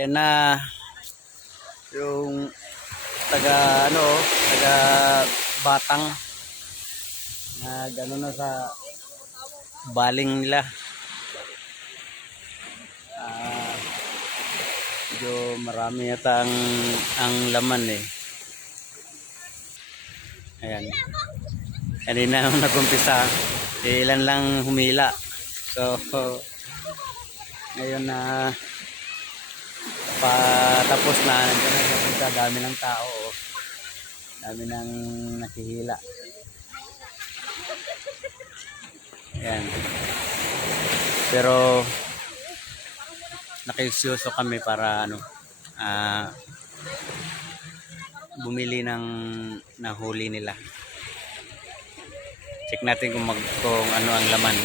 Ayan na yung taga Batang na gano'n na sa baling nila. Medyo marami yata ang laman eh. Ayan. Kanina nung nag-umpisa, ilan lang humila. So, ngayon na patapos na, nandiyan na sa dami ng tao. Dami ng nakihila. Ayan. Pero, nakiusyoso kami para bumili ng nahuli nila. Check natin kung ano ang laman.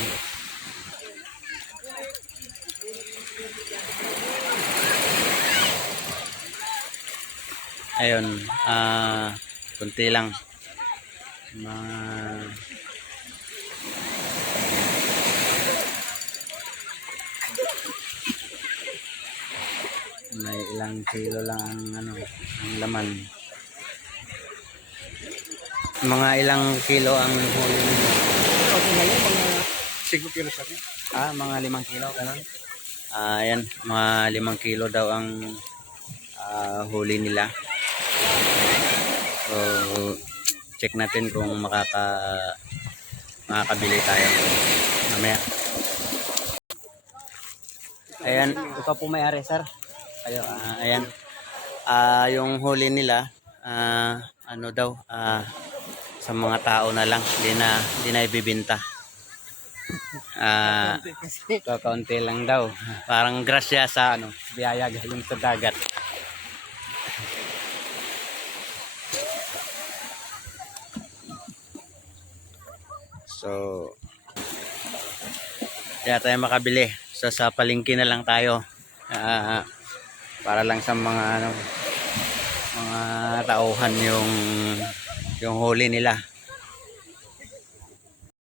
Ayun, kunti lang. May ilang kilo lang ang laman. Mga ilang kilo ang huli nila. Okay na yun, mga 5 kilo sabi. Mga 5 kilo, ganun. Ayan, mga 5 kilo daw ang huli nila. So, check natin kung makakabili tayo mamaya. Ayan, ikaw po may-ari, sir. Ayo, ayan. Yung huli nila, sa mga tao na lang, di na ibibenta. Kaunti lang daw. Parang grasya sa biyaya galing sa dagat. So, kaya tayo makabili. So, sa palengke na lang tayo. Para lang sa mga tauhan yung huli nila.